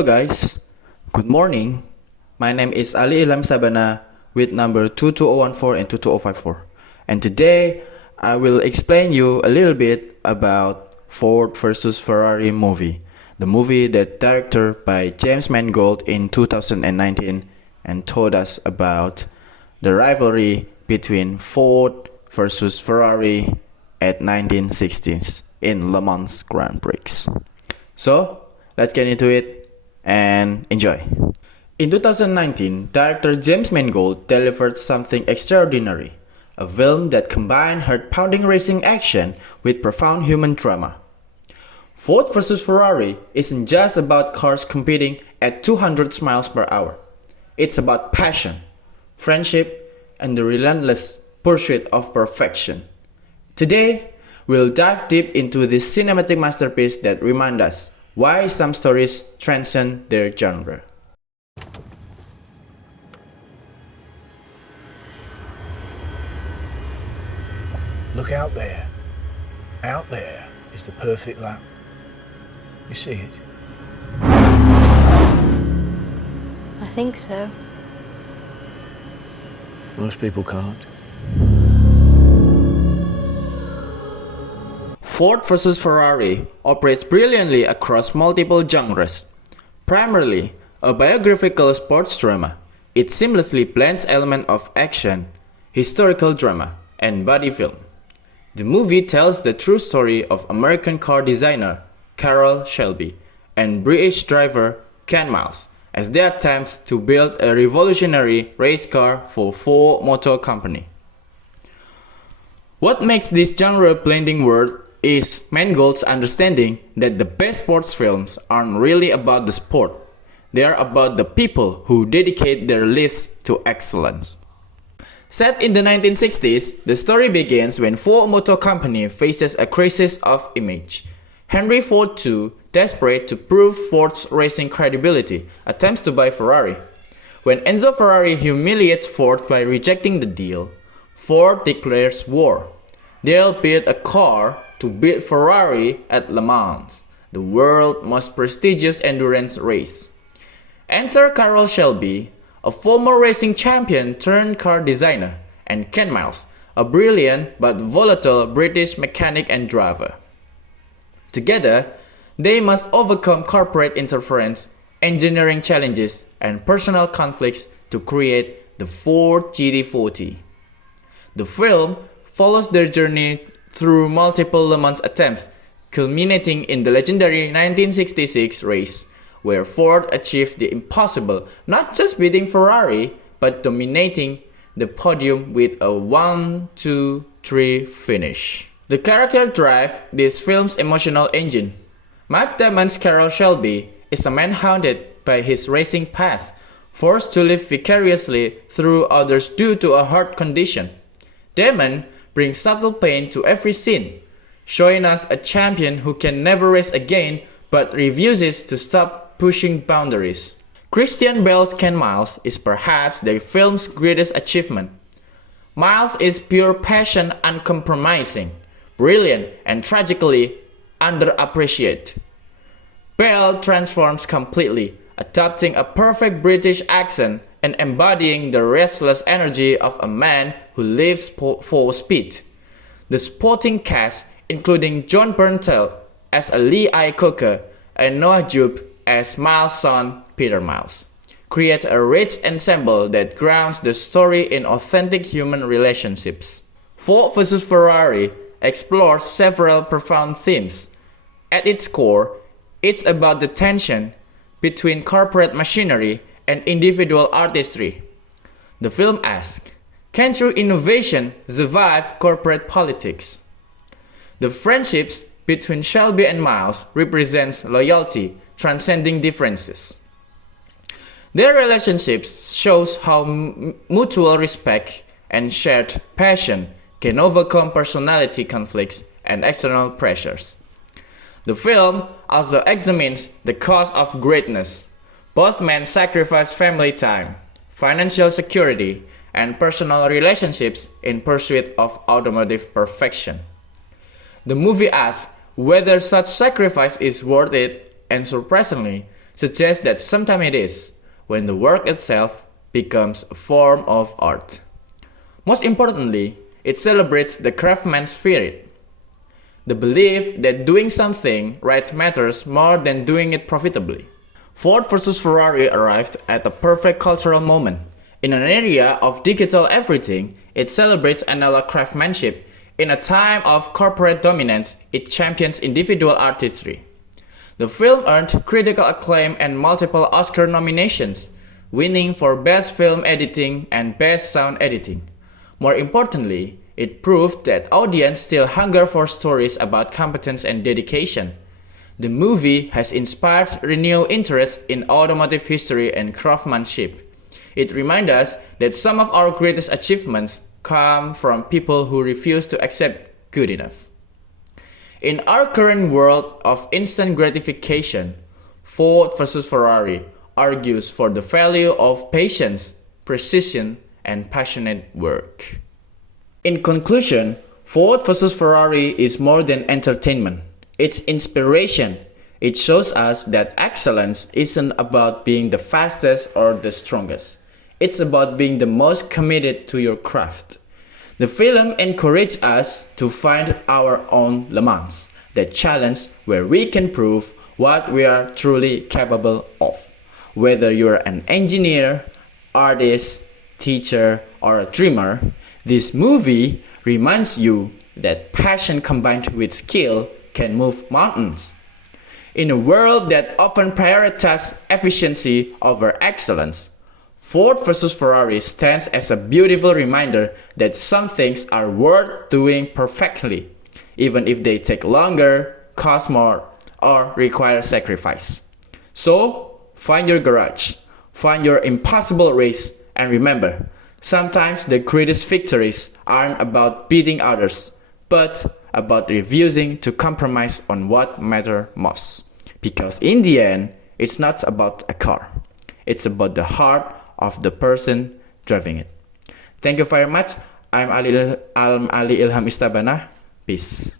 Hello guys, good morning. My name is Ali Ilham Sabana with number 22014 and 22054. And today I will explain you a little bit about Ford versus Ferrari movie. The movie that directed by James Mangold in 2019 and told us about the rivalry between Ford versus Ferrari at 1960s in Le Mans Grand Prix. So, let's get into it and enjoy. In 2019, director James Mangold delivered something extraordinary, a film that combined heart-pounding racing action with profound human drama. Ford vs. Ferrari isn't just about cars competing at 200 miles per hour. It's about passion, friendship, and the relentless pursuit of perfection. Today, we'll dive deep into this cinematic masterpiece that reminds us why some stories transcend their genre. Look out there. Out there is the perfect lap. You see it? I think so. Most people can't. Ford vs. Ferrari operates brilliantly across multiple genres. Primarily a biographical sports drama, it seamlessly blends elements of action, historical drama, and buddy film. The movie tells the true story of American car designer Carroll Shelby and British driver Ken Miles as they attempt to build a revolutionary race car for Ford Motor Company. What makes this genre blending work is Mangold's understanding that the best sports films aren't really about the sport, they are about the people who dedicate their lives to excellence. Set in the 1960s, the story begins when Ford Motor Company faces a crisis of image. Henry Ford II, desperate to prove Ford's racing credibility, attempts to buy Ferrari. When Enzo Ferrari humiliates Ford by rejecting the deal, Ford declares war. They'll build a car to beat Ferrari at Le Mans, the world's most prestigious endurance race. Enter Carroll Shelby, a former racing champion turned car designer, and Ken Miles, a brilliant but volatile British mechanic and driver. Together, they must overcome corporate interference, engineering challenges, and personal conflicts to create the Ford GT40. The film follows their journey through multiple Le Mans attempts, culminating in the legendary 1966 race, where Ford achieved the impossible, not just beating Ferrari, but dominating the podium with a 1-2-3 finish. The character drives this film's emotional engine. Matt Damon's Carroll Shelby is a man haunted by his racing past, forced to live vicariously through others due to a heart condition. Damon brings subtle pain to every scene, showing us a champion who can never race again but refuses to stop pushing boundaries. Christian Bale's Ken Miles is perhaps the film's greatest achievement. Miles is pure passion, uncompromising, brilliant, and tragically underappreciated. Bale transforms completely, adopting a perfect British accent and embodying the restless energy of a man who lives for speed. The supporting cast, including John Bernthal as a Lee Iacocca and Noah Jupe as Miles' son Peter Miles, create a rich ensemble that grounds the story in authentic human relationships. Ford vs. Ferrari explores several profound themes. At its core, it's about the tension between corporate machinery and individual artistry. The film asks, can true innovation survive corporate politics? The friendships between Shelby and Miles represents loyalty transcending differences. Their relationship shows how mutual respect and shared passion can overcome personality conflicts and external pressures. The film also examines the cost of greatness. Both men sacrifice family time, financial security, and personal relationships in pursuit of automotive perfection. The movie asks whether such sacrifice is worth it, and surprisingly, suggests that sometimes it is, when the work itself becomes a form of art. Most importantly, it celebrates the craftsman's spirit. The belief that doing something right matters more than doing it profitably. Ford versus Ferrari arrived at a perfect cultural moment. In an area of digital everything, it celebrates analog craftsmanship. In a time of corporate dominance, it champions individual artistry. The film earned critical acclaim and multiple Oscar nominations, winning for Best Film Editing and Best Sound Editing. More importantly, it proved that audiences still hunger for stories about competence and dedication. The movie has inspired renewed interest in automotive history and craftsmanship. It reminds us that some of our greatest achievements come from people who refuse to accept good enough. In our current world of instant gratification, Ford versus Ferrari argues for the value of patience, precision, and passionate work. In conclusion, Ford vs. Ferrari is more than entertainment. It's inspiration. It shows us that excellence isn't about being the fastest or the strongest. It's about being the most committed to your craft. The film encourages us to find our own Le Mans, that challenge where we can prove what we are truly capable of. Whether you're an engineer, artist, teacher, or a dreamer, this movie reminds you that passion combined with skill can move mountains. In a world that often prioritizes efficiency over excellence, Ford vs. Ferrari stands as a beautiful reminder that some things are worth doing perfectly, even if they take longer, cost more, or require sacrifice. So, find your garage, find your impossible race, and remember, sometimes the greatest victories aren't about beating others, but about refusing to compromise on what matters most. Because in the end, it's not about a car. It's about the heart of the person driving it. Thank you very much. I'm Ali Ilham Istabana. Peace.